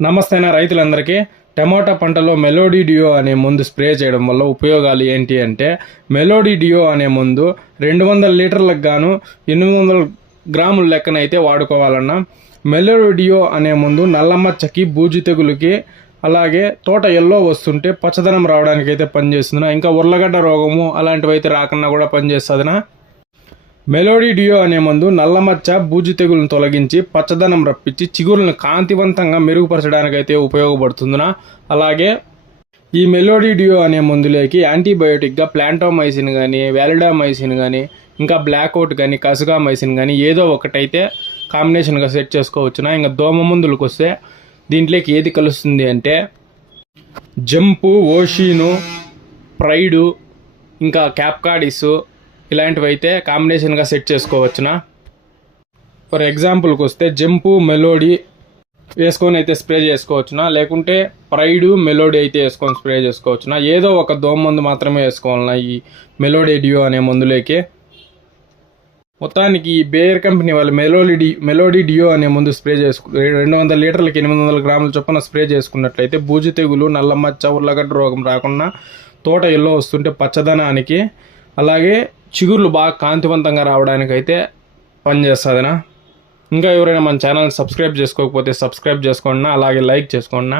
నమస్తే రైతులందరికీ. టమోటా పంటలో మెలోడీ డియో అనే మందు స్ప్రే చేయడం వల్ల ఉపయోగాలు ఏంటి అంటే మెలోడీ డియో అనే మందు రెండు వందల లీటర్లకు గాను ఎనిమిది వందల గ్రాముల లెక్కనైతే వాడుకోవాలన్నా మెలోడీ డియో అనే మందు నల్లమచ్చకి బూజు తెగులుకి అలాగే తోట ఎల్లో వస్తుంటే పచ్చదనం రావడానికి అయితే పనిచేస్తుందినా ఇంకా ఉర్లగడ్డ రోగము అలాంటివి అయితే రాకుండా కూడా పనిచేస్తుందినా. మెలోడీ డియో అనే మందు నల్లమచ్చ బూజు తెగులను తొలగించి పచ్చదనం రప్పించి చిగురులను కాంతివంతంగా మెరుగుపరచడానికి అయితే అలాగే ఈ మెలోడీ డియో అనే మందులోకి యాంటీబయోటిక్గా ప్లాంటోమైసిన్ కానీ వ్యాలిడామైసిన్ కానీ ఇంకా బ్లాక్అవుట్ కానీ కసుగామైసిన్ కానీ ఏదో ఒకటైతే కాంబినేషన్గా సెట్ చేసుకోవచ్చునా. ఇంకా దోమ మందులకు వస్తే దీంట్లోకి ఏది కలుస్తుంది అంటే జంపు ఓషీను ప్రైడు ఇంకా క్యాప్కాడిస్ ఇలాంటివి అయితే కాంబినేషన్గా సెట్ చేసుకోవచ్చునా? ఫర్ ఎగ్జాంపుల్కి వస్తే జంపు మెలోడీ వేసుకొని అయితే స్ప్రే చేసుకోవచ్చునా? లేకుంటే ప్రైడు మెలోడీ అయితే వేసుకొని స్ప్రే చేసుకోవచ్చునా? ఏదో ఒక దోమ మందు మాత్రమే వేసుకోవాలన్నా ఈ మెలోడీ డియో అనే మందులోకి? మొత్తానికి ఈ బేయర్ కంపెనీ వాళ్ళు మెలోడీ డి మెలోడీ డియో అనే ముందు స్ప్రే చేసుకు రెండు వందల లీటర్లకి ఎనిమిది వందల గ్రాముల చొప్పున స్ప్రే చేసుకున్నట్లయితే బూజు తెగులు నల్లమచ్చ ఉర్లగడ్డ రోగం రాకుండా తోట ఎల్లో వస్తుంటే పచ్చదనానికి అలాగే చిగుర్లు బాగా కాంతివంతంగా రావడానికైతే పనిచేస్తుందినా. ఇంకా ఎవరైనా మన ఛానల్ని సబ్స్క్రైబ్ చేసుకోకపోతే సబ్స్క్రైబ్ చేసుకోండినా అలాగే లైక్ చేసుకోండినా.